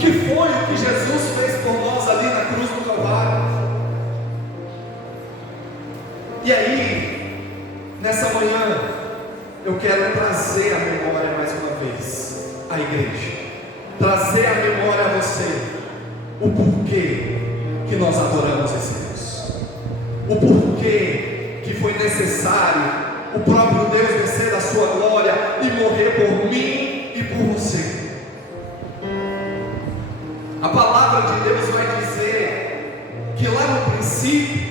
que foi o que Jesus fez por nós ali na cruz do Calvário. E aí, nessa manhã, eu quero trazer a memória mais uma vez à igreja, trazer a memória a você o porquê que nós adoramos esse Deus, o porquê que foi necessário o próprio Deus descer da sua glória e morrer por mim e por você. A palavra de Deus vai dizer que lá no princípio,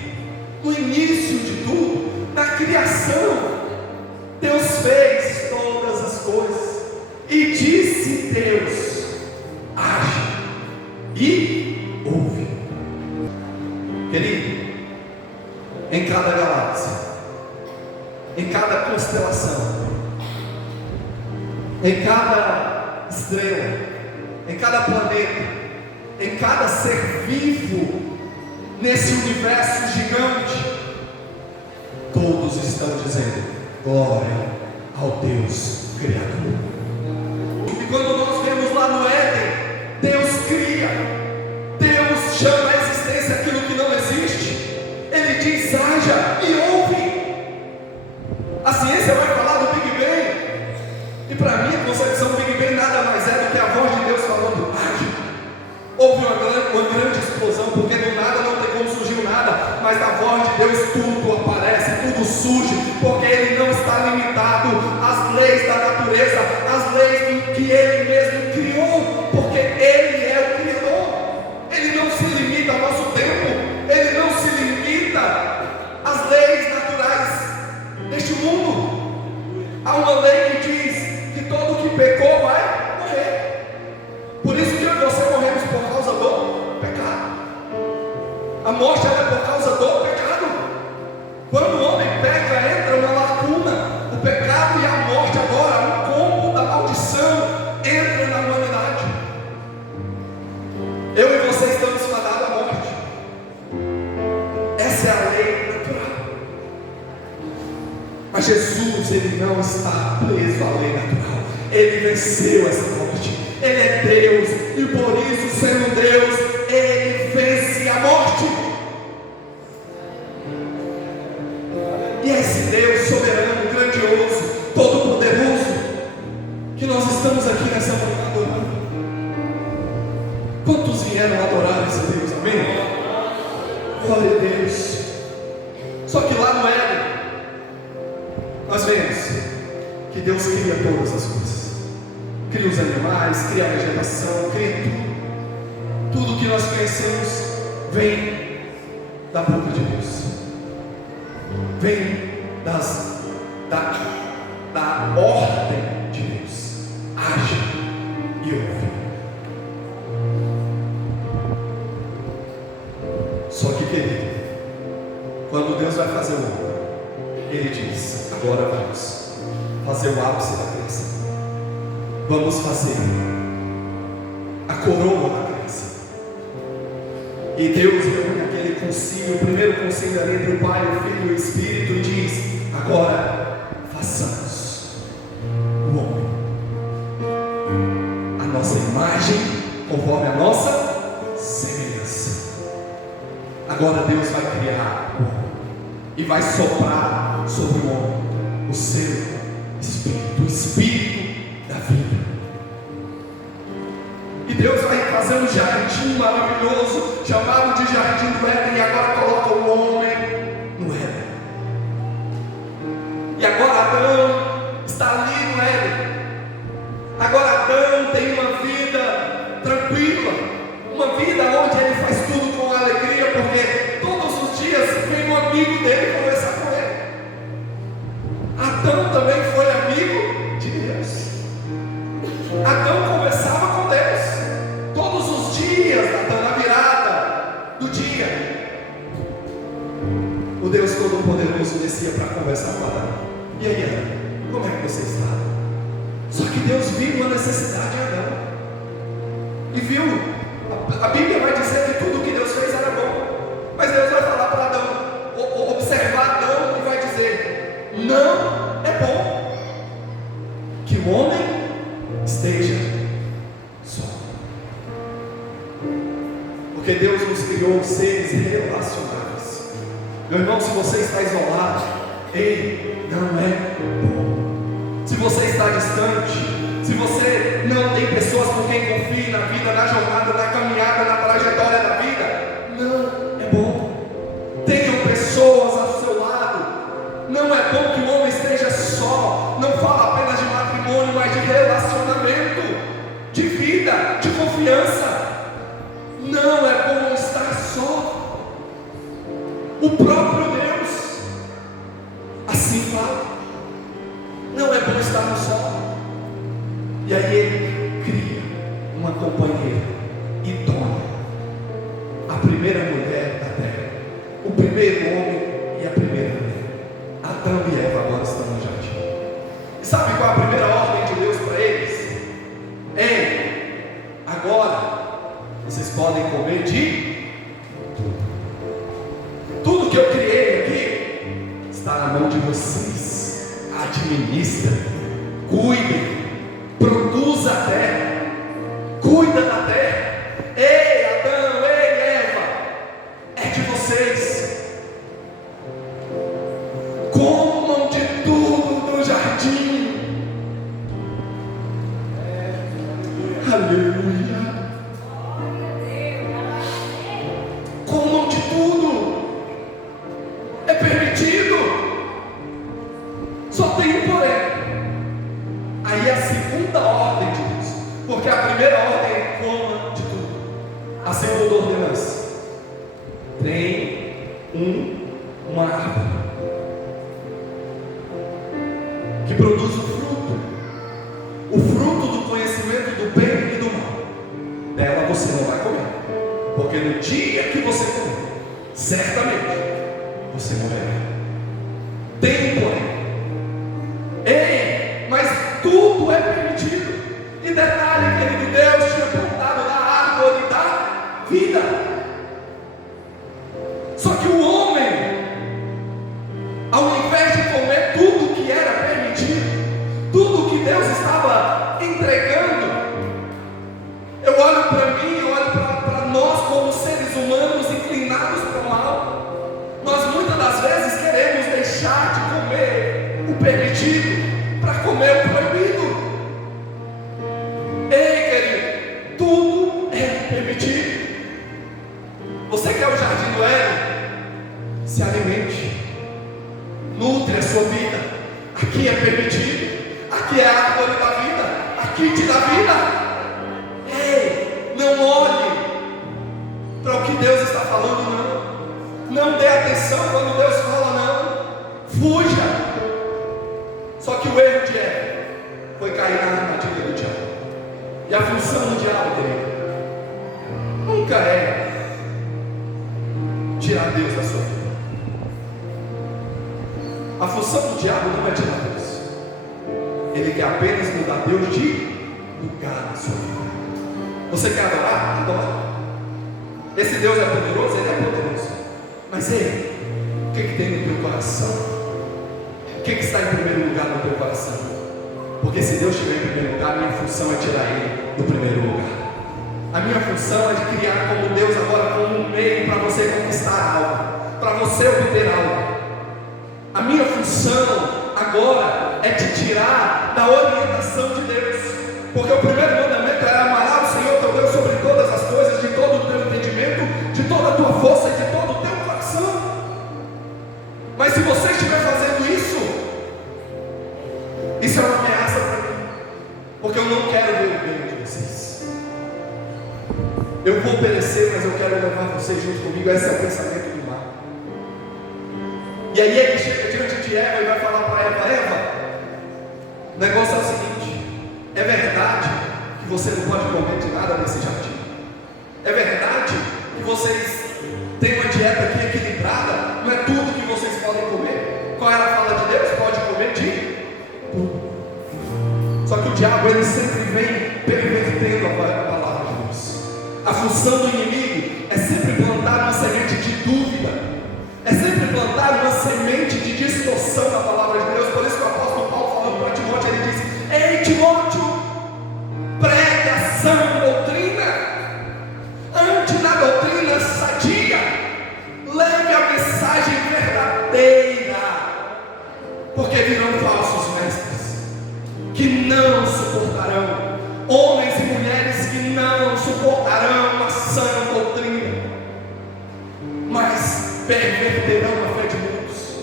no início de tudo, na criação, Deus fez todas as coisas e disse Deus: haja e ouve. Querido, em cada galáxia, em cada constelação, em cada estrela, em cada planeta, em cada ser vivo nesse universo gigante, todos estão dizendo glória ao Deus Criador. E quando nós vemos lá no Éden, Deus cria, Deus chama a existência aquilo que não existe. Ele diz haja e ouve. A ciência vai falar do Big Bang, e para mim a concepção do Big Bang nada mais é do que a voz de Deus falando haja. Houve uma grande explosão, porque do nada não tem como surgir nada, mas da voz de Deus tudo aparece, tudo surge, porque Ele não está limitado às leis da natureza, às leis que Ele mesmo criou, porque Ele é o Criador. Ele não se limita ao nosso tempo, Ele não se limita às leis naturais deste mundo. Há uma lei que diz que todo que pecou vai morrer. Por isso que eu e você morremos por causa do pecado. A morte é por causa do pecado. Quando o homem peca, entra uma lacuna. O pecado e a morte agora, o combo da maldição entra na humanidade. Eu e você estamos fadados à morte. Essa é a lei natural. Mas Jesus, Ele não está preso à lei natural. Ele venceu essa morte. Ele é Deus, e por isso, sendo Deus, Ele vence a morte. E esse Deus soberano, grandioso, todo-poderoso, que nós estamos aqui nessa manhã adorando. Quantos vieram adorar esse Deus? Amém? Glória a Deus. Só que lá no Éden, nós vemos que Deus cria todas as coisas. Cria os animais, cria a vegetação, cria tudo. Tudo que nós conhecemos vem da boca de Deus. Vem da ordem de Deus. Haja e ouve. Só que, querido, quando Deus vai fazer o homem, Ele diz: agora vamos fazer o ápice da criação. Vamos fazer a coroa da criação. E Deus reúne aquele concílio, o primeiro concílio ali entre o Pai, o Filho e o Espírito, e diz: agora façamos o homem a nossa imagem, conforme a nossa semelhança. Agora Deus vai criar o homem e vai soprar sobre o homem o seu Espírito, o Espírito da vida. E Deus vai fazer um jardim maravilhoso, chamado de Jardim do Éden, e agora coloca o homem no Éden. E agora Adão está ali no Éden. Agora Adão tem uma vida tranquila, uma vida onde ele faz tudo com alegria, porque todos os dias vem um amigo dele conversar com ele. Adão também foi amigo de Deus. Adão conversava com Deus todos os dias, na virada do dia. O Deus Todo-Poderoso descia para conversar com Adão. E aí, Adão, como é que você está? Só que Deus viu uma necessidade em Adão. E viu, a Bíblia vai dizer que tudo que Deus fez era bom. Mas Deus vai falar para Adão, observar Adão e vai dizer: não é bom que o homem esteja só. Porque Deus nos criou seres relacionais. Meu irmão, se você está isolado, ei, não é bom. Se você está distante, se você não tem pessoas com quem confie na vida, na jornada, na caminhada, na trajetória da vida, não é bom. Tenham pessoas ao seu lado. Não é bom que o homem esteja só. Não fala apenas de matrimônio, mas de relacionamento, de vida, de confiança. Não é bom estar só. O próprio Deus assim fala. Não é bom estar só. E aí Ele cria uma companheira idônea, a primeira mulher da terra, o primeiro homem e a primeira mulher. Adão e Eva agora estão no jardim. E sabe qual é a primeira ordem de Deus para eles? Agora vocês podem comer de tudo que eu criei aqui está na mão de vocês. Administra, cuide, produza a terra, cuida da terra. Ei, Adão, ei, Eva, é de vocês. Comam de tudo do jardim. Aleluia. Comam de tudo. É permitido. Só tem um porém. Aí a segunda ordem de Deus. Porque a primeira ordem é coma de tudo. A segunda ordenança: tem uma árvore que produz o fruto do conhecimento do bem e do mal. Dela você não vai comer, porque no dia que você comer, certamente você morrerá. Tem um porém. Ei, mas tudo é permitido. E detalhe, querido, Deus tinha plantado da árvore da vida. Só que o homem, ao invés de comer tudo que era permitido, tudo que Deus estava entregando, eu olho para mim, eu olho para nós como seres humanos inclinados para o mal. Nós muitas das vezes queremos deixar de comer o permitido para comer o proibido. Ei, querido, tudo é permitido. Você quer o jardim do Éden? Se alimente, nutre a sua vida. Aqui é permitido, aqui é a árvore da vida, aqui te dá vida. Ei, não olhe para o que Deus está falando, não dê atenção quando Deus fala, não, fuja. Só que o erro de Eva foi cair na armadilha do diabo. E a função do diabo, querido, nunca é tirar Deus da sua vida. A função do diabo não é tirar Deus. Ele quer apenas mudar Deus de lugar na sua vida. Você quer adorar? Adora. Esse Deus é poderoso? Ele é poderoso. Mas ei, o que tem no teu coração? O que está em primeiro lugar no teu coração? Porque se Deus estiver em primeiro lugar, a minha função é tirar Ele do primeiro lugar. A minha função é de criar como Deus agora como um meio para você conquistar algo, para você obter algo. A minha função agora é te tirar da orientação de Deus. Porque o primeiro mandamento é amar o Senhor teu Deus sobre todas as coisas, de todo o teu entendimento, de toda a tua força e de todo o teu coração. Mas se você estiver fazendo isso é uma ameaça para mim, porque eu não quero ver o bem de vocês. Eu vou perecer, mas eu quero levar vocês junto comigo. Esse é o pensamento do mal. E aí ele chega diante de Eva e vai falar para Eva: o negócio é o seguinte, é verdade que você não pode comer de nada nesse jardim. É verdade que vocês têm uma dieta aqui equilibrada. Não é tudo que vocês podem comer. Qual era a fala de Deus? Pode comer de tudo. Só que o diabo, ele sempre vem pervertendo a palavra de Deus. A função do inimigo é sempre plantar uma semente de dúvida, é sempre plantar uma semente de distorção da palavra de Deus. Por isso que o apóstolo Paulo, falando para Timóteo, ele diz: ei, Timóteo, pregue a sã doutrina. Antes da doutrina porque virão falsos mestres, que não suportarão, homens e mulheres que não suportarão a sã doutrina, mas perverterão a fé de muitos,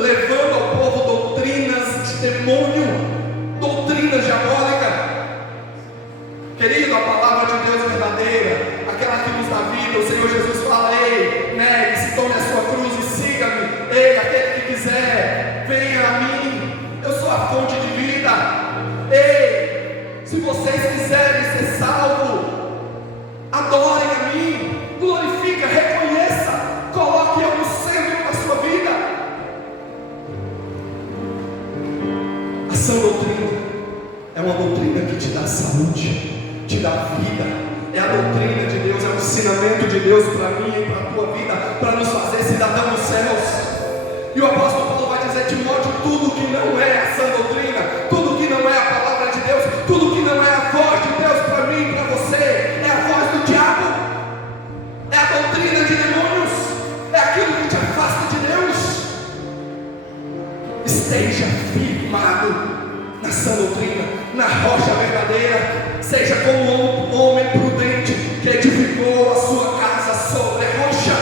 levando ao povo doutrinas de demônio, doutrina diabólica. Querido, a palavra de Deus é verdadeira, aquela que nos dá vida. O Senhor Jesus fala: ei, negue-se, tome a sua cruz e siga-me. Ei, aquele que quiser, venha a mim, eu sou a fonte de vida. Ei, se vocês quiserem ser salvos, adorem a mim, glorifica, reconheça, coloque eu no centro da sua vida. A sã doutrina é uma doutrina que te dá saúde, te dá vida. É a doutrina de Deus, é o ensinamento de Deus para mim e para a tua vida, para nos fazer cidadão dos céus. E o apóstolo Paulo vai dizer: Timóteo, tudo que não é a sã doutrina, tudo que não é a palavra de Deus, tudo que não é a voz de Deus para mim e para você, é a voz do diabo, é a doutrina de demônios, é aquilo que te afasta de Deus. Esteja firmado na sã doutrina, na rocha verdadeira. Seja como um homem prudente que edificou a sua casa sobre a rocha.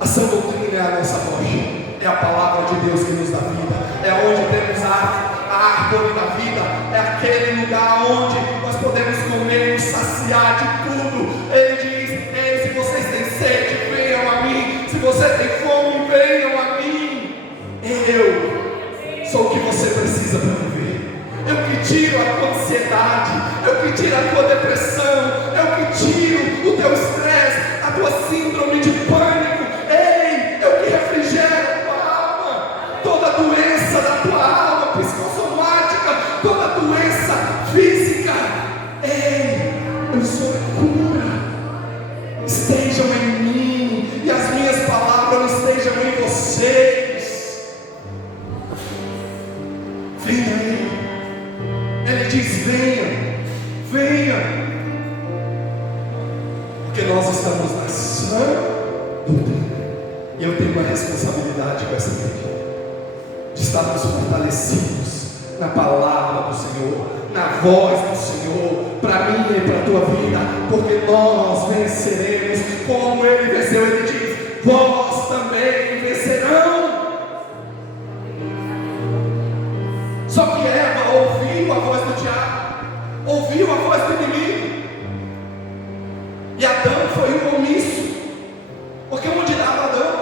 A sã doutrina é a nossa rocha, é a palavra de Deus que nos dá vida, é onde temos a árvore da vida, é aquele lugar onde nós podemos comer e nos saciar de tudo. Ele diz: ei, se vocês têm sede, venham a mim, se você tem fome, venham a mim. Eu sou o que você precisa para viver. Eu que tiro a tua ansiedade, eu que tiro a tua depressão, eu que tiro o teu estresse, a tua síndrome de pânico. Ei, eu que refrigero a tua alma, toda doença da tua alma psicossomática, toda doença física. Ei, eu sou a cura. Estejam em mim e as minhas palavras estejam em vocês. Venha aí. Ele diz: venha, venha, porque nós estamos na sã doutrina, e eu tenho uma responsabilidade com essa igreja, de estarmos fortalecidos na palavra do Senhor, na voz do Senhor, para mim e para a tua vida, porque nós venceremos, como Ele venceu. Ele diz: vós também vencerão. Só que Eva ouviu a voz do diabo, ouviu a voz do inimigo, e Adão foi um omisso. Porque onde estava Adão?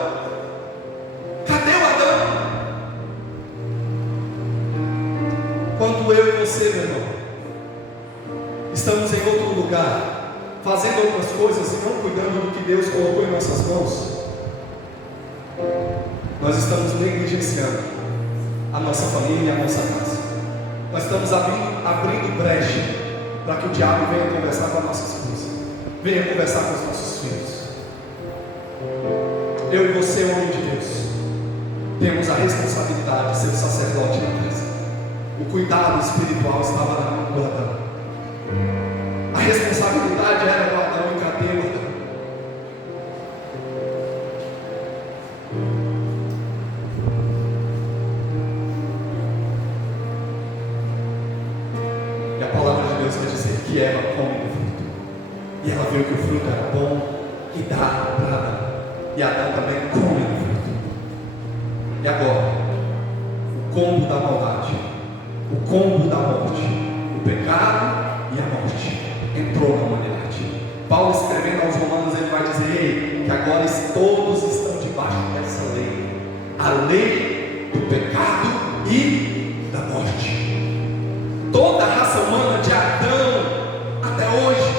Cadê o Adão? Quando eu e você, meu irmão, estamos em outro lugar, fazendo outras coisas e não cuidando do que Deus colocou em nossas mãos, nós estamos negligenciando a nossa família e a nossa casa. Nós estamos abrindo brecha para que o diabo venha conversar com a nossa esposa, venha conversar com os nossos filhos. Eu e você, homem de Deus, temos a responsabilidade de ser o sacerdote da casa. O cuidado espiritual estava na mão do Adão. A responsabilidade era do Adão. E cadê o Adão? Que ela come do fruto, e ela viu que o fruto era bom e dá para Adão, e Adão também come do fruto. E agora, o combo da maldade, o combo da morte, o pecado e a morte entrou na humanidade. Paulo, escrevendo aos Romanos, ele vai dizer: ei, que agora todos estão debaixo dessa lei, a lei do pecado e da morte. Toda a raça humana, de Adão até hoje,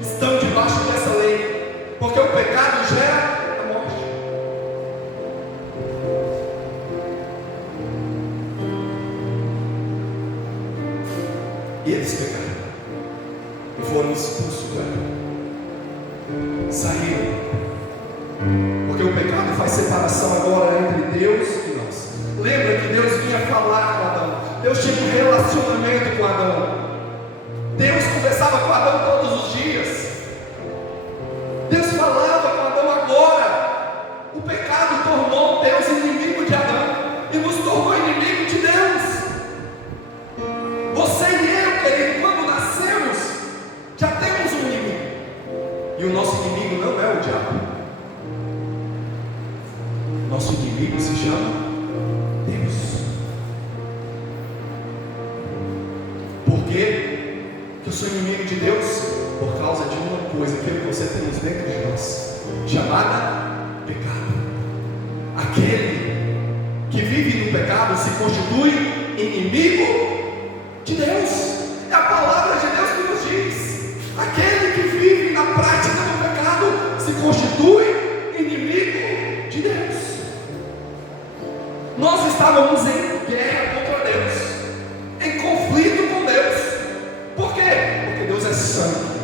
estão debaixo dessa lei, porque o pecado gera a morte. E eles pecaram e foram expulsos do Éden, saíram, porque o pecado faz separação agora entre Deus e nós. Lembra que Deus vinha falar com Adão, Deus tinha um relacionamento com Adão. Deus conversava com Adão todos os dias. Deus falava com Adão agora. O pecado tornou inimigo se chama Deus. Por quê que eu sou inimigo de Deus? Por causa de uma coisa que você temos dentro de nós, chamada pecado. Aquele que vive no pecado se constitui inimigo de Deus. É a palavra de Deus que nos diz: aquele que vive na prática do pecado se constitui inimigo de Deus. Nós estávamos em guerra contra Deus, em conflito com Deus. Por quê? Porque Deus é santo.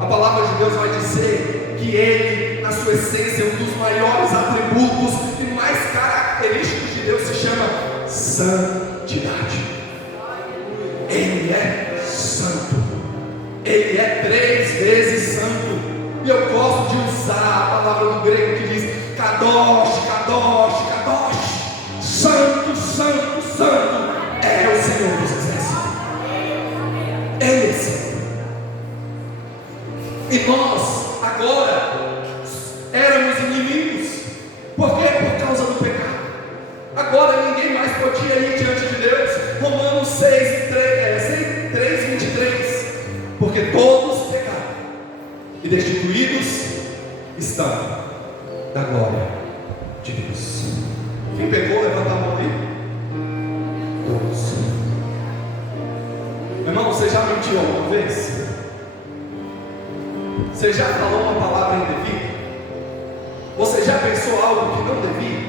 A palavra de Deus vai dizer que Ele, na sua essência, um dos maiores atributos e mais característicos de Deus se chama santidade. Ele é santo. Ele é 3 vezes santo. E eu gosto de usar a palavra do grego que diz Kadosh, Kadosh, Kadosh. Santo, santo, santo é o Senhor dos Exércitos. Ele é santo. E nós agora éramos inimigos. Por quê? Por causa do pecado. Agora ninguém mais podia ir diante de Deus. Romanos 6, 23. Porque todos pecaram e destituídos estão da glória de Deus. Quem pecou, levanta a mão aí. Todos. Meu irmão, você já mentiu alguma vez? Você já falou uma palavra indevida? Você já pensou algo que não devia?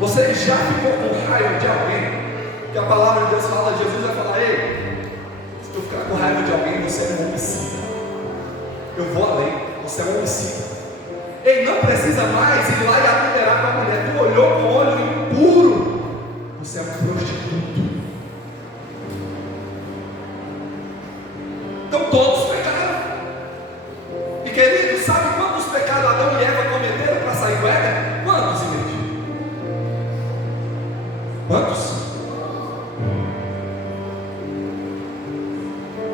Você já ficou com raiva de alguém? Que a palavra de Deus fala, Jesus vai falar: ei, se tu ficar com raiva de alguém, você é um homicida. Eu vou além, você é um homicida. Ei, não precisa mais ir lá e adulterar com a mulher. Tu olhou com olho impuro, você é um prostituto. Então todos pecaram. E querido, sabe quantos pecados Adão e Eva cometeram para sair do Éden? Quantos, igreja? Quantos?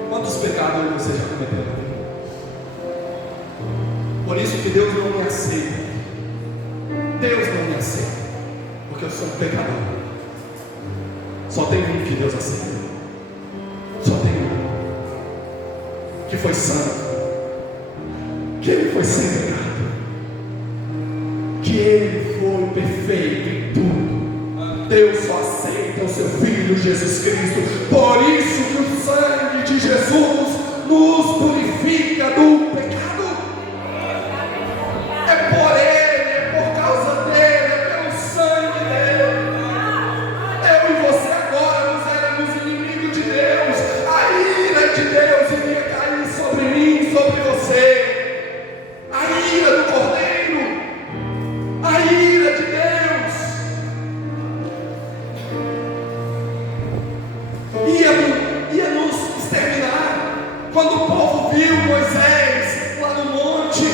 Quantos pecados você já cometeu? Por isso que Deus não me aceita. Deus não me aceita, porque eu sou um pecador. Só tem um que Deus aceita. Só tem um que foi santo, que Ele foi sem pecado, que Ele foi perfeito em tudo. Deus só aceita o seu Filho Jesus Cristo. Por isso que o sangue de Jesus nos purifica do pecado. É por Ele, é por causa dele, é pelo sangue dele. Eu e você agora nós éramos inimigos de Deus. A ira de Deus iria cair sobre mim, sobre você. A ira do Cordeiro, a ira de Deus ia nos exterminar. Quando o povo viu Moisés lá no monte,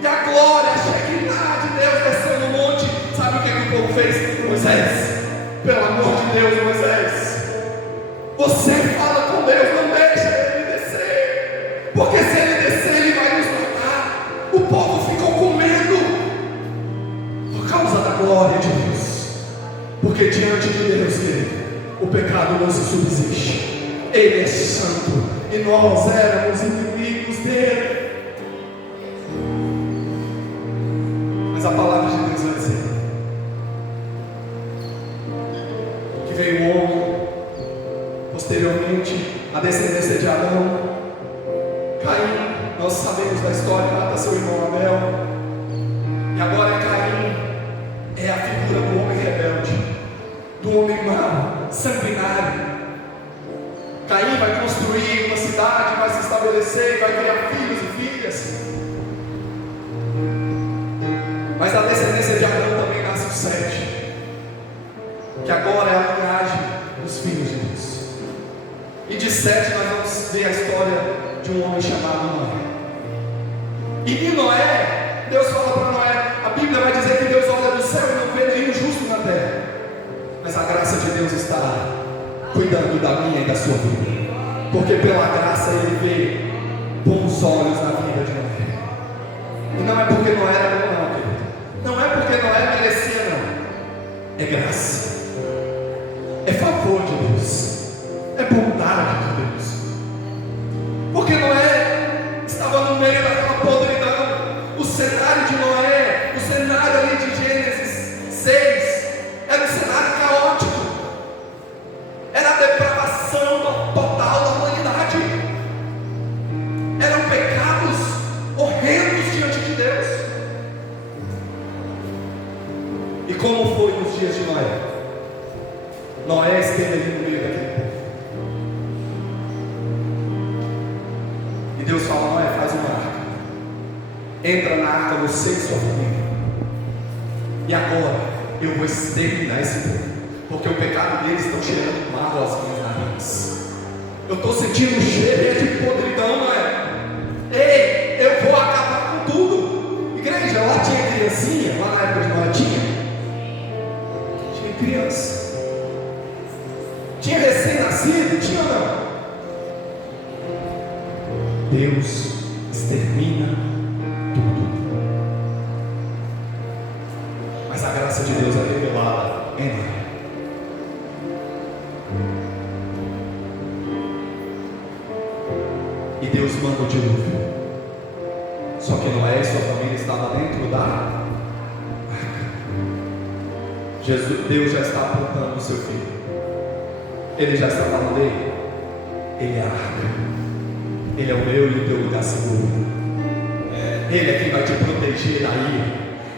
e a glória, a Shekinah de Deus desceu no monte, sabe o que o povo fez? Moisés, pelo amor de Deus, Moisés, você fala com Deus, não deixa ele descer, porque se ele descer, ele vai nos matar. O povo ficou com medo, por causa da glória de Deus, porque diante de Deus, querido, o pecado não se subsiste. Ele é santo, e nós éramos inimigos dele. Mas a palavra de Deus vai dizer que veio o homem, posteriormente a descendência de Adão, Caim. Nós sabemos da história, mata seu irmão Abel. E agora Caim é a figura do homem rebelde, do homem mau, sanguinário. Caim vai construir uma cidade, vai se estabelecer, vai criar filhos e filhas. Mas da descendência de Adão também nasce o Sete, que agora é a linhagem dos filhos de Deus. E de Sete nós vamos ver a história de um homem chamado Noé. E em Noé, Deus fala para Noé, a Bíblia vai dizer que Deus olha do céu e não vê nenhum justo na terra, mas a graça de Deus está cuidando da minha e da sua vida, porque pela graça Ele vê bons olhos na vida de Noé. E não é porque Noé era bom, não, querido. Não é porque Noé merecia, não. é graça, é favor de Deus, é bondade de Deus. Porque Noé estava no meio daquela podridão. O cenário de Noé, o cenário ali de Gênesis 6, era um cenário caótico, era a depravação total da humanidade, eram pecados horrendos diante de Deus. E como foi nos dias de Noé? Noé esteve ali no meio daquele povo. E Deus fala: Noé, faz uma arca, entra na arca você e sua família. E agora eu vou exterminar esse povo, porque o pecado deles está cheirando mal às minhas narinas. Eu estou sentindo um cheiro de podridão, Noé. Ei, eu vou acabar com tudo. Igreja, lá tinha criancinha, lá na época de Noé tinha criança, tinha recém-nascido, tinha ou não? Deus extermina tudo, mas a graça de Deus é revelada em Noé. E Deus manda o dilúvio. Só que Noé e sua família estavam dentro da arca. Deus já está apontando o seu filho. Ele já está falando: ele é a arca, ele é o meu e o teu lugar seguro. Ele é quem vai te proteger da ira,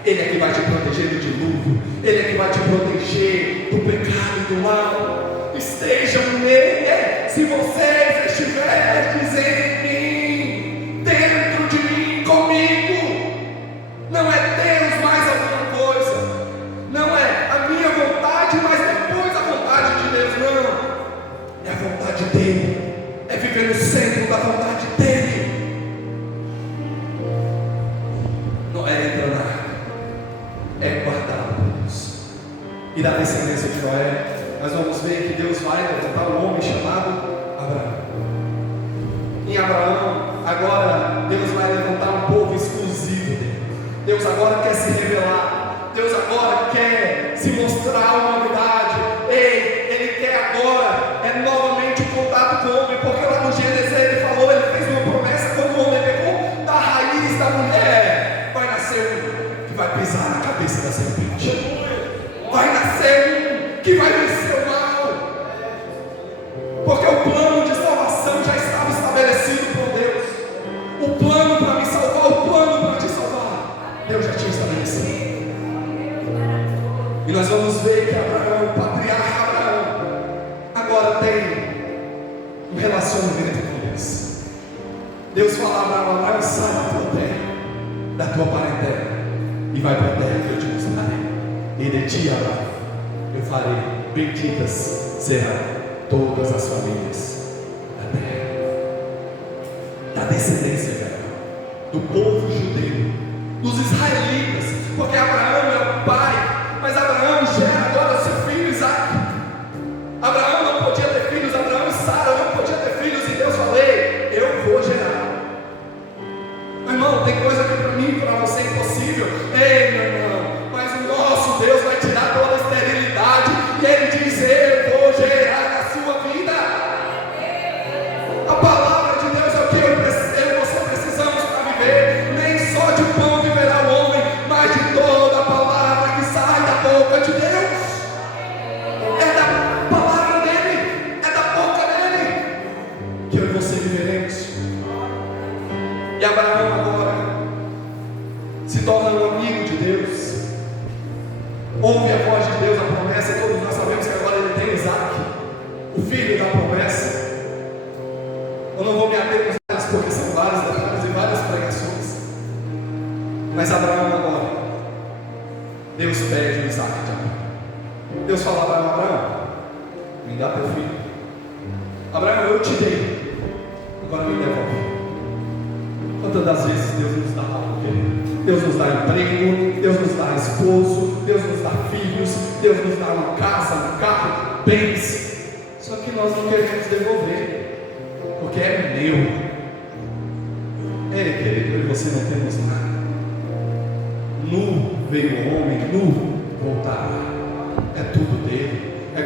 ele é quem vai te proteger do dilúvio, ele é quem vai te proteger do pecado e do mal. Estejam nele. Se vocês estiverem em mim, dentro de mim, comigo, não é Deus mais alguma coisa, não é a minha vontade, mas depois a vontade de Deus, não, é a vontade dele, é viver no centro da vontade dele. Noé entra na arca, é guardado por Deus, e da descendência de Noé nós vamos ver que Deus vai levantar um homem chamado Abraão. Em Abraão, agora Deus vai levantar um povo exclusivo dele. Deus agora quer se revelar, Deus agora quer se mostrar a humanidade. Ele quer agora novamente o contato com o homem, porque lá no Gênesis ele falou, ele fez uma promessa: quando o homem pegou da raiz da mulher, vai nascer um que vai pisar na cabeça da serpente, vai nascer um que vai vencer o mal, porque o plano de salvação já estava estabelecido por Deus. O plano para me salvar, o plano para te salvar, Deus já tinha estabelecido. E nós vamos ver que Abraão, o patriarca Abraão, agora tem um relacionamento com Deus. Deus fala a Abraão: Abraão, sai da tua terra, da tua parentela, e vai para a terra que eu te mostrarei. E de ti, Abraão, eu farei, benditas serão todas as famílias da terra. Da descendência de Abraão, do povo judeu, dos israelitas, porque Abraão é o pai, mas Abraão gera agora seu filho Isaac. Abraão não podia ter filhos, Abraão e Sara não podiam ter filhos, e Deus falou: eu vou gerar. Meu irmão, tem coisa que para mim e para você é impossível. Ei, meu irmão, mas o nosso Deus vai tirar toda a esterilidade, e Ele diz: eu vou gerar na sua vida. A palavra de Deus é o que eu e você precisamos para viver. Nem só de pão viverá o homem, mas de toda a palavra que sai da boca de Deus. É da palavra dele, é da boca dele que eu e você viveremos. E Abraão agora se torna um amigo de Deus, ouve a voz de Deus, a promessa, e todos nós sabemos que agora ele tem Isaac, o filho da promessa. Eu não vou me ater nos detalhes, porque são vários detalhes e várias pregações, mas Abraão agora, Deus pede o Isaac de Abraão. Deus fala a Abraão: Abraão, me dá teu filho. Abraão, eu te dei, agora me devolve. Quantas das vezes Deus nos dá algo, querido? Deus nos dá emprego, Deus nos dá esposo, Deus nos dá filhos, Deus nos dá uma casa, um carro, bens, só que nós não queremos devolver, porque é meu. Ei, querido, eu e você não temos nada. Nu veio o homem, nu voltará.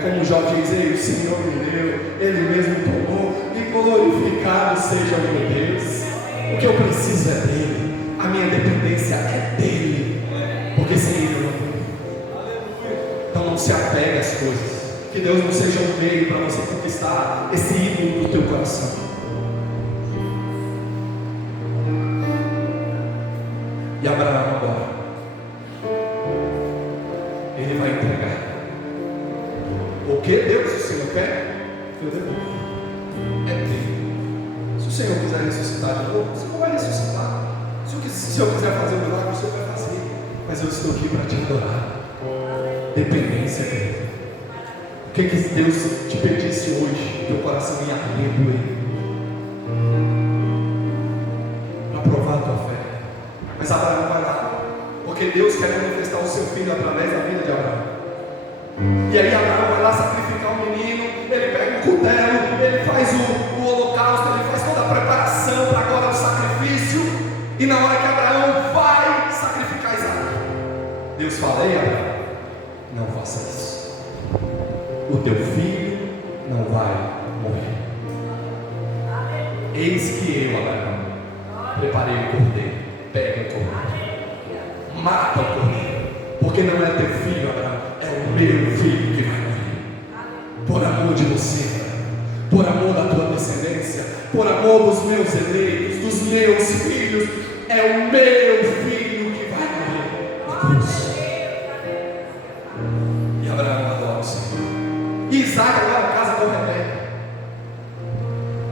como Jó diz, ei, o Senhor me deu, Ele mesmo tomou, e glorificado seja o meu Deus. O que eu preciso é dEle, a minha dependência é dEle, porque sem Ele eu não tenho. Então não se apegue às coisas, que Deus não seja um meio para você conquistar esse ídolo do teu coração. E Abraão agora, ele vai entregar. O que Deus, o Senhor quer? Eu devolvo. É dele. Se o Senhor quiser ressuscitar de novo, o Senhor vai ressuscitar. Se o Senhor quiser fazer um milagre, o Senhor vai fazer. Mas eu estou aqui para te adorar. Dependência dele. O que Deus te pedisse hoje, teu coração em arrego ele, para provar a tua fé. Mas Abraão vai lá, porque Deus quer manifestar o seu filho através da vida de Abraão. E aí Abraão vai lá sacrificar o menino, ele pega o cutelo, ele faz o holocausto, ele faz toda a preparação para agora o sacrifício. E na hora que Abraão vai sacrificar Isaac, Deus fala: ei Abraão, não faça isso. O teu filho não vai morrer. Eis que eu, Abraão, preparei o cordeiro. Pega o cordeiro, mata o cordeiro, porque não é teu filho, Abraão, é o meu filho que vai morrer. Por amor de você, por amor da tua descendência, por amor dos meus eleitos, dos meus filhos, é o meu filho que vai morrer na cruz. E Abraão adora o Senhor. E Isaac agora casa com Rebeca.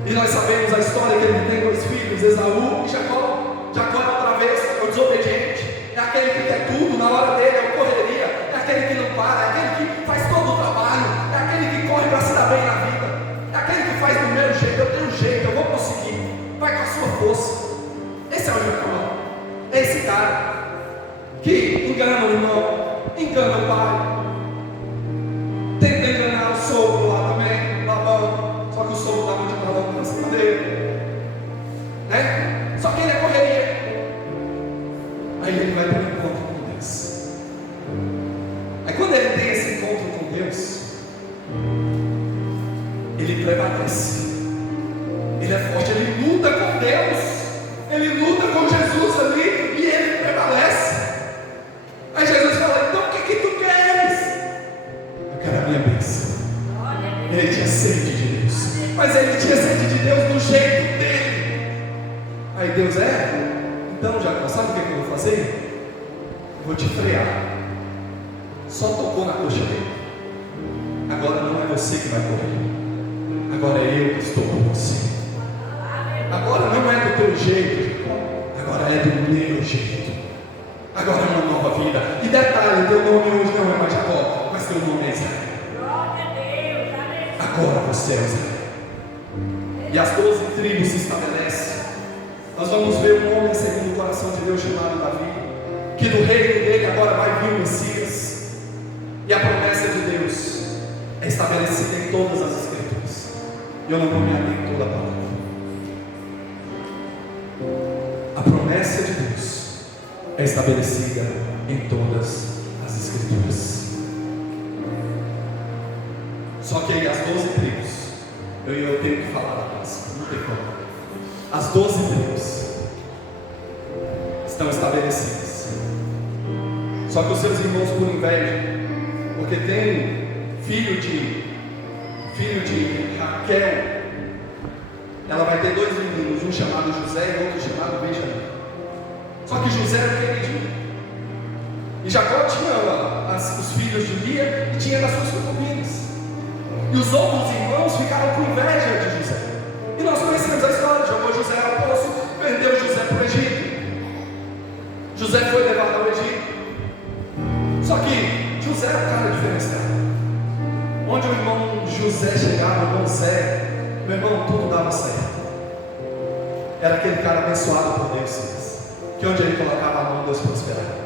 E nós sabemos a história que ele tem dois filhos, Esaú e Jacó. Jacó é outra vez, é o desobediente, é aquele que quer tudo na hora dele, é o correria, é aquele que não para, é aquele que faz todo o trabalho, é aquele que corre para se dar bem na vida, é aquele que faz do meu jeito, eu tenho jeito, eu vou conseguir, vai com a sua força. Esse é o Jacó, é esse cara que engana o irmão, engana o pai, tenta enganar o sogro lá também, Labão, só que o sogro dá muito trabalho para cima dele, né? Só que ele é correria. Aí ele vai ter um encontro com Deus. Aí quando ele tem esse encontro com Deus, ele prevalece. Ele é forte, ele luta com Deus. Ele luta com Jesus ali e ele prevalece. Aí Jesus fala: então o que tu queres? Eu quero a minha bênção. Ele tinha sede de Deus, mas ele tinha sede de Deus do jeito dele. Aí Deus então Jacó, sabe o que eu vou fazer? Eu vou te frear. Só tocou na coxa dele. Agora não é você que vai correr. Agora é eu que estou com você. Agora não é do teu jeito, Jacó. Agora é do meu jeito. Agora é uma nova vida. E detalhe, teu nome hoje não é mais Jacó, mas teu nome é Israel. Agora você é Israel. E as 12 tribos se estabelecem. Nós vamos ver um homem segundo o coração de Deus chamado Davi, que do reino dele agora vai vir o Messias. E a promessa de Deus é estabelecida em todas as Escrituras. Eu não vou me ater em toda a palavra. A promessa de Deus é estabelecida em todas as Escrituras. Só que aí as 12 tribos, eu tenho que falar da próxima, não tem como. As 12 tribos estão estabelecidas. Só que os seus irmãos, por inveja, porque tem filho de Raquel, ela vai ter 2 meninos, um chamado José e outro chamado Benjamim. Só que José era o queridinho. E Jacó tinha os filhos de Lia e tinha das suas concubinas. E os outros irmãos ficaram com inveja de José. E nós conhecemos a história, jogou José ao poço, vendeu José para o Egito. José foi levado ao Egito. Só que José era um cara diferenciado. Onde o irmão José chegava, o irmão Zé, meu irmão, tudo dava certo. Era aquele cara abençoado por Deus, que onde ele colocava a mão, Deus prosperava.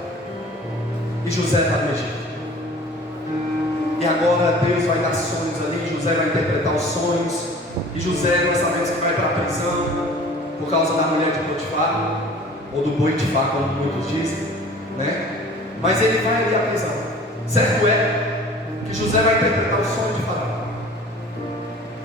E José está no Egito. E agora Deus vai dar sonhos ali, José vai interpretar os sonhos. E José, nós sabemos que vai para a prisão por causa da mulher de Potifar, ou do Boitifar, como muitos dizem, né? Mas ele vai ali à prisão. Certo é que José vai interpretar o sonho de Faraó.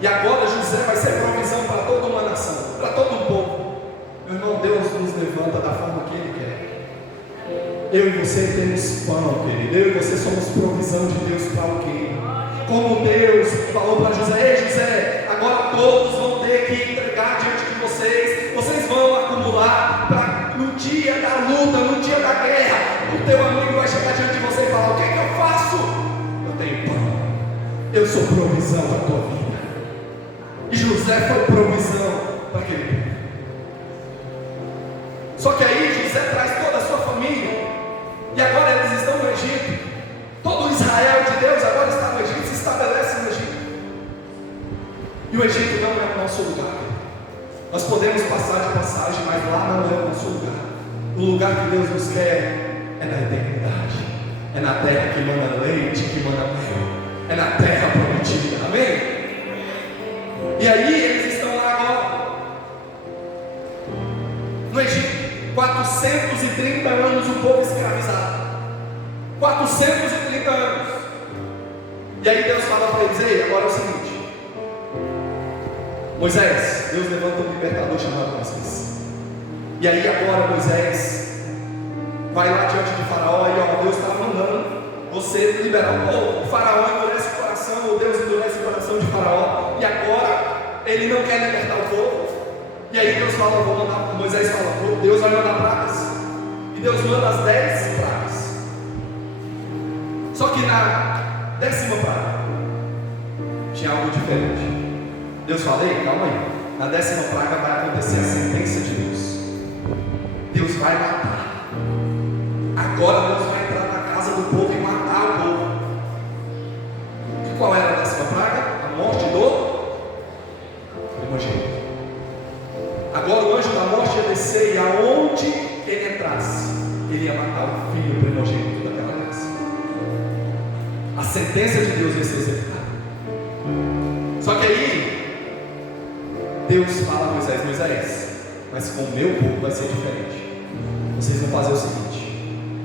E agora José vai ser provisão para toda uma nação, para todo um povo. Meu irmão, Deus nos levanta da forma que Ele quer. Eu e você temos pão, querido. Eu e você somos provisão de Deus para alguém. Como Deus falou para José: ei José, agora todos vão ter que entregar diante de vocês. Vocês vão acumular para no dia da luta, no dia da guerra, o teu amigo vai chegar diante de você e falar: o que é que eu faço? Eu tenho pão. Eu sou provisão da tua vida. E José foi provisão para aquele povo. Só que aí José traz toda a sua família. E agora eles estão no Egito. Todo o Israel de Deus agora está no Egito, se estabelece no Egito. E o Egito não é o nosso lugar. Nós podemos passar de passagem, mas lá não é o nosso lugar. O lugar que Deus nos quer é na eternidade. É na terra que manda leite, que manda mel. É na terra prometida. Amém? E aí eles estão lá agora no Egito. 430 anos o povo escravizado. 430 anos. E aí Deus fala para eles: ei, agora é o seguinte, Moisés, Deus levanta um libertador chamado Moisés. E aí agora Moisés vai lá diante de Faraó e ó, Deus está mandando você liberar o povo. O Faraó endurece o coração, ou Deus endurece o coração de Faraó, e agora ele não quer libertar o povo. E aí Deus fala: vou mandar. Moisés fala: Deus vai mandar pragas. E Deus manda as 10 pragas. Só que na 10ª praga tinha algo diferente. Deus fala: ei, calma aí. Na 10ª praga vai acontecer a sentença de Deus. Deus vai matar. Agora Deus vai entrar na casa do povo e matar o povo. E qual era a 10ª praga? A morte do primogênito. Agora o anjo da morte ia descer, e aonde ele entrasse, ele ia matar o filho primogênito daquela casa. A sentença de Deus ia ser executada. Só que aí Deus fala a Moisés: Moisés, mas com o meu povo vai ser diferente. Vocês vão fazer o seguinte: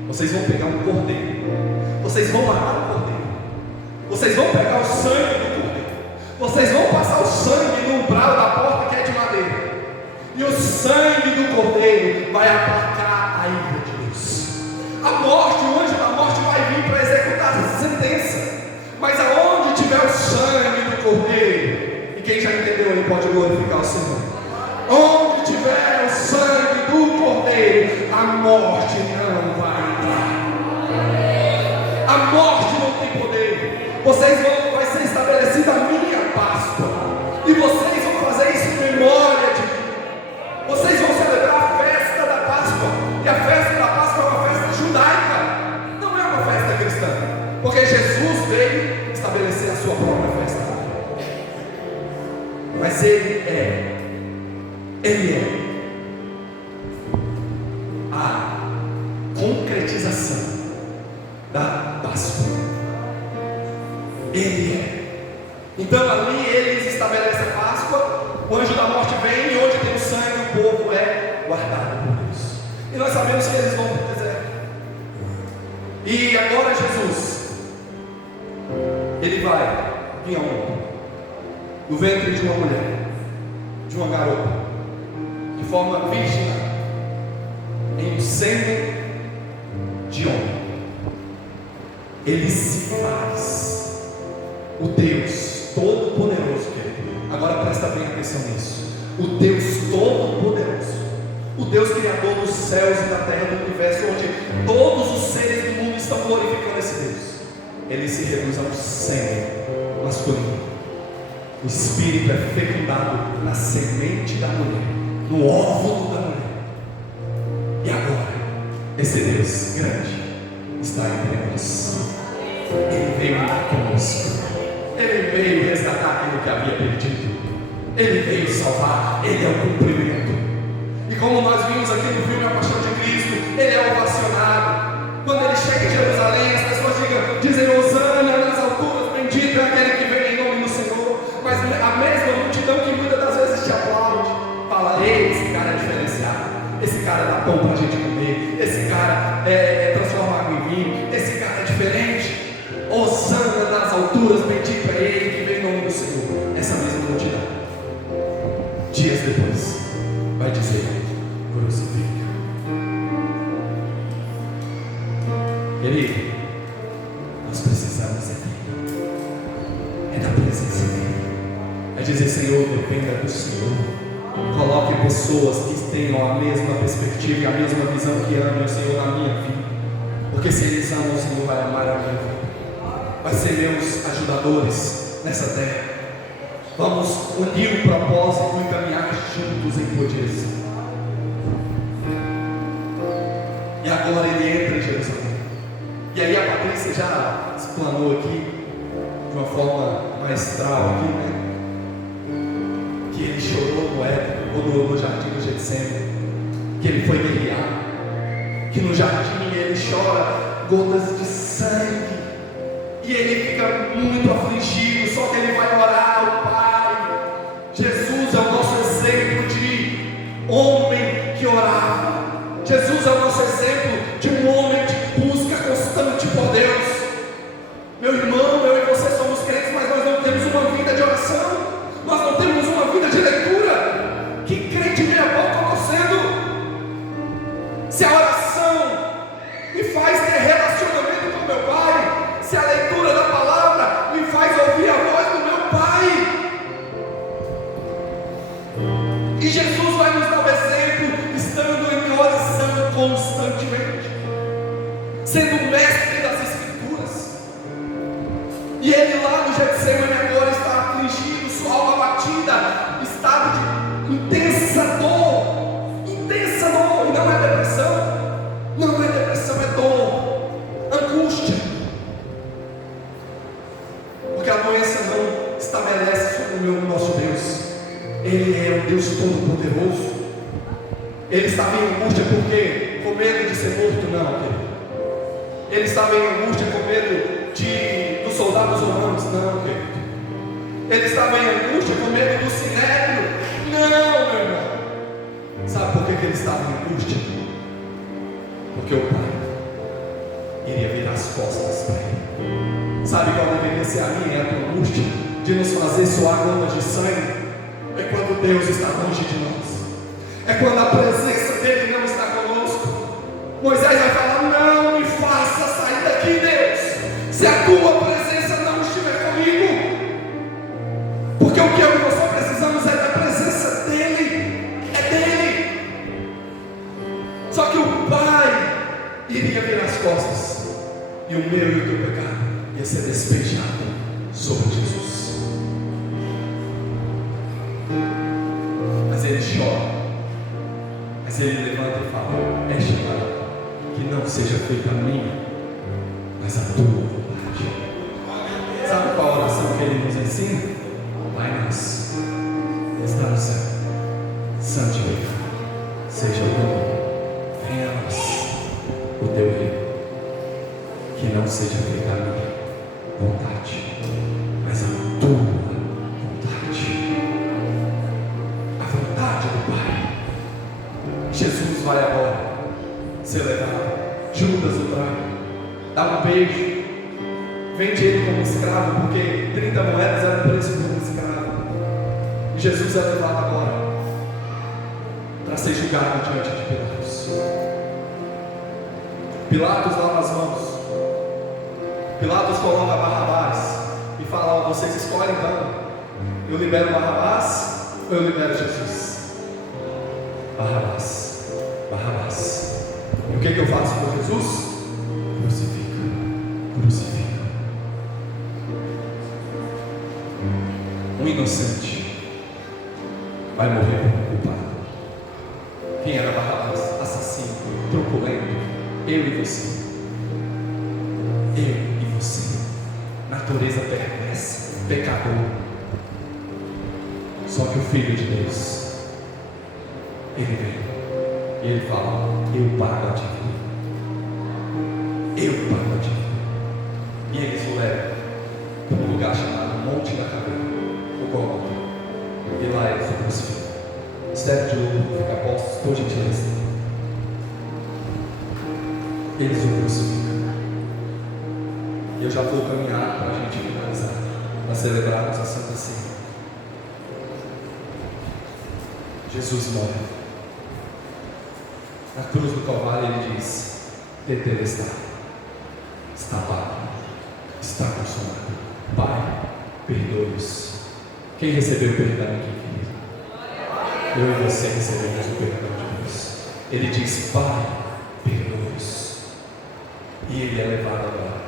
vocês vão pegar um cordeiro, vocês vão matar o cordeiro, vocês vão pegar o sangue do cordeiro, vocês vão passar o sangue no umbral da porta que é de madeira. E o sangue do cordeiro vai aplacar a ira de Deus. A morte, o anjo da morte vai vir para executar a sentença. Mas aonde tiver o sangue do cordeiro, e quem já entendeu, ele pode glorificar o Senhor. Onde tiver o sangue do cordeiro, a morte não vai entrar. A morte não tem poder. Vai ser estabelecida a minha Páscoa. E vocês vão fazer isso em memória de mim. Vocês vão celebrar a festa da Páscoa. E a festa da Páscoa é uma festa judaica, não é uma festa cristã. Porque Jesus veio estabelecer a sua própria festa. Mas Ele é a concretização da Páscoa. Ele é. Então ali eles estabelecem a Páscoa, o anjo da morte vem, e onde tem o sangue, o povo é guardado por Deus. E nós sabemos que eles vão para o deserto. E agora Jesus, ele vai vir aonde? No ventre de uma mulher, de uma garota, de forma virginal, em um sêmen de homem. Ele se faz o Deus Todo-Poderoso, querido. Agora presta bem atenção nisso. O Deus Todo-Poderoso, o Deus Criador dos céus e da terra, do universo, onde todos os seres do mundo estão glorificando esse Deus. Ele se reduz ao sêmen masculino. O Espírito é fecundado na semente da mulher, no óvulo da mulher. E agora, esse Deus grande está entre nós. Ele veio lutar conosco. Ele veio resgatar aquilo que havia perdido. Ele veio salvar. Ele é o cumprimento. E como nós vimos aqui no filme A Paixão de Cristo, ele é ovacionado. Quando ele chega em Jerusalém, as pessoas dizem: Hosana nas alturas, bendito é aquele que vem em nome do Senhor. Mas a mesma multidão que muitas das vezes te aplaude, fala: ei, esse cara é diferenciado, esse cara dá pão para a gente comer, esse cara transforma água em vinho, esse cara é diferente. Hosana nas alturas, bendito é Ele que vem em nome do Senhor. Essa mesma multidão, dias depois, vai dizer: crucifica. Querido, nós precisamos é da presença dEle. É dizer: Senhor, dependa do Senhor. Coloque pessoas que tenham a mesma perspectiva e a mesma visão que amem o Senhor na minha vida. Porque se eles amam o Senhor, vai amar a minha vida. Vai ser meus ajudadores nessa terra. Vamos unir o propósito e caminhar juntos em pureza. E agora ele entra em Jerusalém. E aí a Patrícia já explanou aqui de uma forma maestral aqui, né? Que ele chorou no Éden, ou no jardim do Getsemane, que ele foi guerrear, que no jardim ele chora gotas de sangue, e ele fica muito afligido, só que ele vai orar ao Pai. Jesus é o nosso exemplo de homem que orava. Jesus é o nosso exemplo de um homem de busca constante por Deus. Meu irmão, eu e você somos crentes, mas nós não temos uma vida de oração. Nós não temos uma vida de leitura. Que crente meia boca eu estou sendo? Se a oração me faz ter relacionamento com meu Pai, se a leitura da palavra me faz ouvir a voz do meu Pai, e Jesus vai nos dar o exemplo, estando em oração constantemente, sendo o mestre das Escrituras. E ele lá no Getsemane agora está afligido, sua alma batida, estado de intensa dor, e não é depressão, é dor, angústia, porque a doença não estabelece sobre o nosso Deus. Ele é o Deus Todo-Poderoso. Ele estava em angústia porque com medo de ser morto? Não, querido. Ele estava em angústia com medo dos soldados romanos? Não, querido. Ele estava em angústia com medo do sinédrio? Não, meu irmão. Sabe por que ele estava em angústia? Porque o Pai iria virar as costas para ele. Sabe qual deveria ser a minha e a tua angústia? De nos fazer soar gotas de sangue? É quando Deus está longe de nós. É quando a presença dele não está conosco. Moisés vai falar: não me faça sair daqui, Deus, se a tua presença não estiver comigo. Porque o que eu e você precisamos é da presença dele. É dele. Só que o Pai iria virar as costas, e o meu e o teu pecado ia ser despejado sobre Jesus. Mas ele chora, mas ele levanta e fala: é chegado, que não seja feita a minha, mas a tua vontade. Sabe qual a oração que ele nos ensina? Pai nosso, que está no céu, santificado seja o teu nome, venha a nós o teu reino, que não seja feita a minha vontade, mas a tua vontade, a vontade do Pai. Jesus vai agora ser levado, Judas o trai, dá um beijo, vende ele como escravo, porque 30 moedas era o preço de um escravo. E Jesus é levado agora para ser julgado diante de Pilatos. Pilatos lava as mãos. Pilatos coloca Barrabás e fala: ó, vocês escolhem então, eu libero Barrabás ou eu libero Jesus? Barrabás, Barrabás. E o que eu faço com Jesus? Crucifica. Um inocente vai morrer como culpado. Quem era Barrabás? Assassino, truculento. Eu e você. Natureza perversa, pecador. Só que o Filho de Deus, ele vem e ele fala: eu pago a dívida. Eu pago a dívida. E eles o levam para um lugar chamado Monte da Caveira, o Gólgota. E lá eles o crucificam. Esteve de ouro, fica a postos, por gentileza. Eles o crucificam. E eu já vou caminhar para a gente finalizar. para celebrarmos a Santa Ceia. Jesus morre. Na cruz do Calvário ele diz: tetelestai, está pago, está consumado. Pai, perdoe-os. Quem recebeu o perdão aqui, querido? Eu e você recebemos o perdão de Deus. Ele diz: Pai, perdoe-os. E ele é levado agora.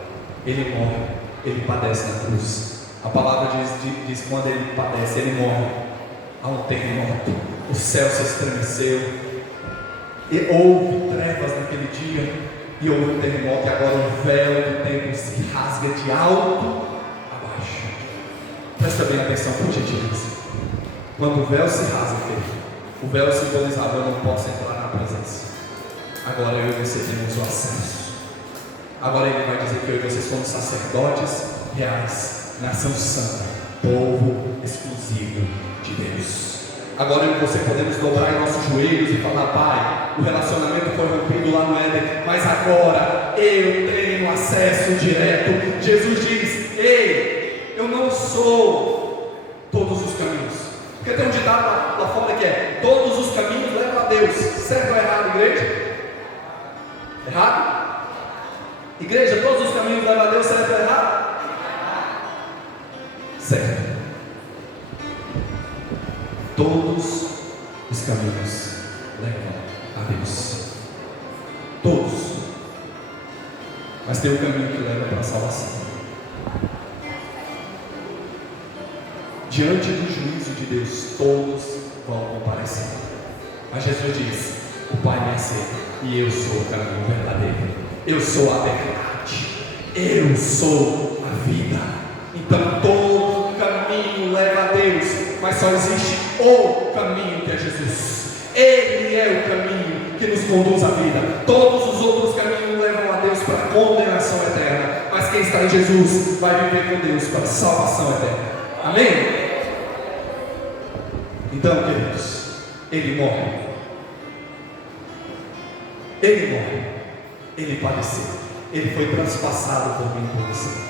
Ele morre, ele padece na cruz. A palavra diz quando ele padece, ele morre. Há um terremoto, o céu se estremeceu, e houve trevas naquele dia, e houve um terremoto, e agora o véu do templo se rasga de alto a baixo. Presta bem atenção, por gentileza. Quando o véu se rasga, o véu simbolizava: eu não posso entrar na presença. Agora eu e você temos o acesso. Agora ele vai dizer que eu e você somos sacerdotes reais, nação santa, povo exclusivo de Deus. Agora eu e você podemos dobrar em nossos joelhos e falar: Pai, o relacionamento foi rompido lá no Éden, mas agora eu tenho acesso direto. Jesus diz: ei, eu não sou todos os caminhos. Porque tem um ditado lá fora que é: todos os caminhos levam a Deus. Certo ou errado, igreja? Errado? Igreja, todos os caminhos levam a Deus, certo ou errado? Certo. Todos os caminhos levam a Deus. Todos. Mas tem um caminho que leva para a salvação. Diante do juízo de Deus, todos vão comparecer. Mas Jesus diz: o Pai me aceita, e eu sou o caminho verdadeiro. Eu sou a verdade. Eu sou a vida. Então todo caminho leva a Deus, mas só existe o caminho, que é Jesus. Ele é o caminho que nos conduz à vida. Todos os outros caminhos levam a Deus para a condenação eterna, mas quem está em Jesus vai viver com Deus para a salvação eterna. Amém? Então, queridos, ele morre. Ele morre. Ele padeceu. Ele foi transpassado por mim e por você.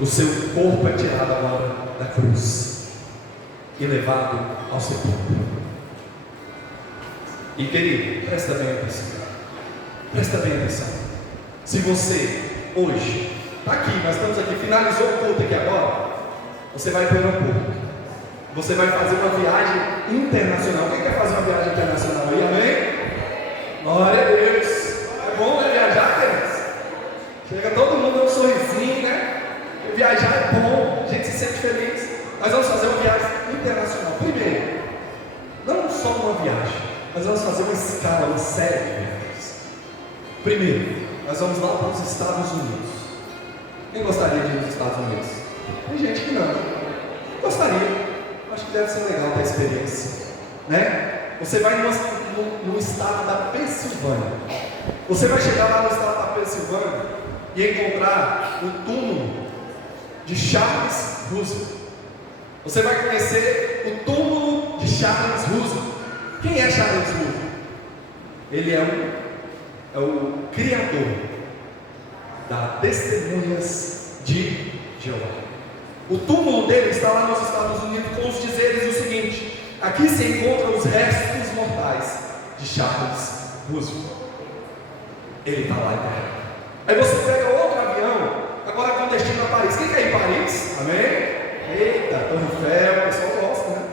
O seu corpo é tirado agora da cruz e levado ao sepulcro. E querido, presta bem atenção. Presta bem atenção. Se você hoje está aqui, nós estamos aqui, finalizou o culto aqui agora, você vai para o aeroporto. Você vai fazer uma viagem internacional. Quem quer fazer uma viagem internacional aí? Amém? Glória a Deus. É bom, né, viajar, queridos? Chega todo mundo com um sorrisinho, né? Viajar é bom, a gente se sente feliz. Nós vamos fazer uma viagem internacional. Primeiro, não só uma viagem, nós vamos fazer uma escala, uma série de viagens. Primeiro, nós vamos lá para os Estados Unidos. Quem gostaria de ir nos Estados Unidos? Tem gente que não. Gostaria. Acho que deve ser legal ter a experiência, né? Você vai no estado da Pensilvânia. Você vai chegar lá no estado da Pensilvânia e encontrar o túmulo de Charles Roosevelt. Você vai conhecer o túmulo de Charles Roosevelt. Quem é Charles Roosevelt? Ele é o criador das Testemunhas de Jeová. O túmulo dele está lá nos Estados Unidos com os dizeres o seguinte: aqui se encontram os restos mortais de Charles Roosevelt. Ele está lá em terra. Aí você pega outro avião, agora com destino a Paris. Quem quer ir em Paris? Amém? Eita, Torre Eiffel, o pessoal gosta, né?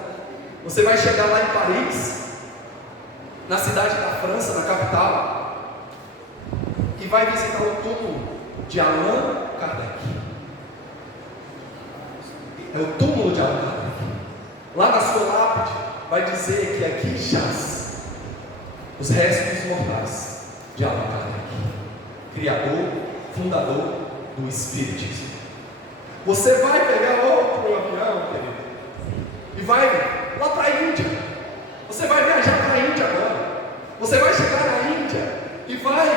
Você vai chegar lá em Paris, na cidade da França, na capital, e vai visitar o túmulo de Allan Kardec. É o túmulo de Allan Kardec. Lá na sua lápide vai dizer que aqui jaz os restos mortais de Allan Kardec, criador, fundador do Espiritismo. Você vai pegar outro avião, querido, e vai lá para a Índia. Você vai viajar para a Índia agora. Você vai chegar na Índia e vai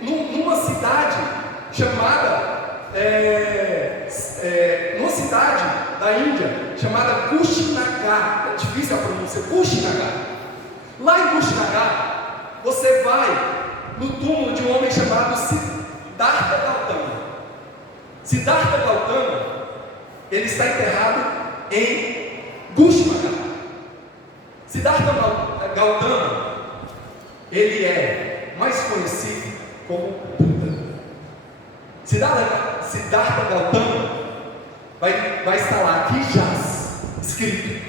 numa cidade chamada numa cidade da Índia chamada Kushinagar. É difícil a pronúncia, Kushinagar. Lá em Kushinagar, você vai no túmulo de um homem chamado Siddhartha Gautama. Siddhartha Gautama ele está enterrado em Kushinagar. Siddhartha Gautama, ele é mais conhecido como Buda. Siddhartha Gautama vai estar lá, aqui jaz, escrito,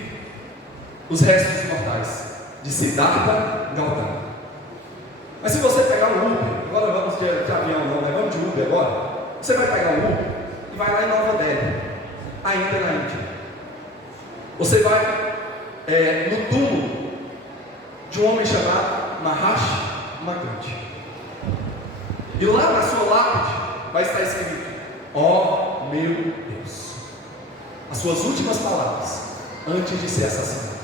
os restos mortais de Siddhartha Gautama. Mas se você pegar o Uber, agora vamos de avião não, né? Vamos de Uber agora. Você vai pegar o Uber e vai lá em Nova Delhi, ainda na Índia. Você vai no túmulo de um homem chamado Mahatma Gandhi. E lá na sua lápide vai estar escrito: ó meu Deus. As suas últimas palavras antes de ser assassinado.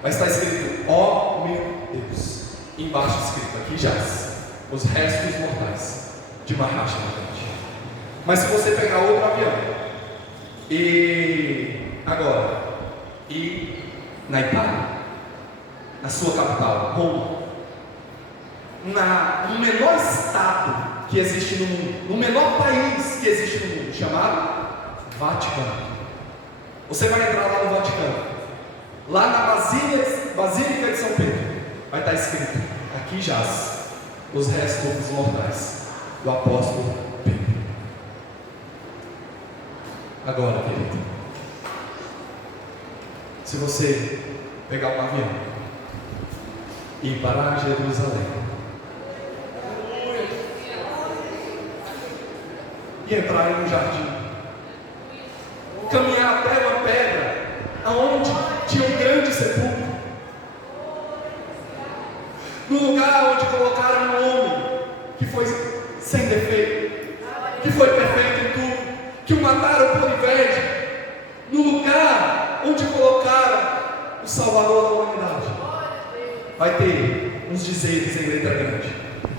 Vai estar escrito: ó meu Deus. Embaixo escrito: aqui jaz os restos mortais de Mahatma Gandhi. Mas se você pegar outro avião e na Itália, na sua capital, Roma, no menor estado que existe no mundo, no menor país que existe no mundo, chamado Vaticano. Você vai entrar lá no Vaticano, lá na Basílica de São Pedro, vai estar escrito: aqui jaz os restos mortais do apóstolo Pedro. Agora, querido, se você pegar um avião e ir para Jerusalém e entrar em um jardim, caminhar até uma pedra aonde tinha um grande sepulcro, no lugar onde colocaram um homem que foi sem defeito, que foi perfeito em tudo, que o mataram por inveja, no lugar onde colocaram o Salvador da humanidade, vai ter uns dizeres em letra grande,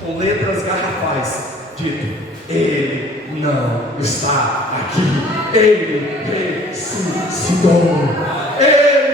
com letras garrafais, dito: ele não está aqui, ele ressuscitou, ele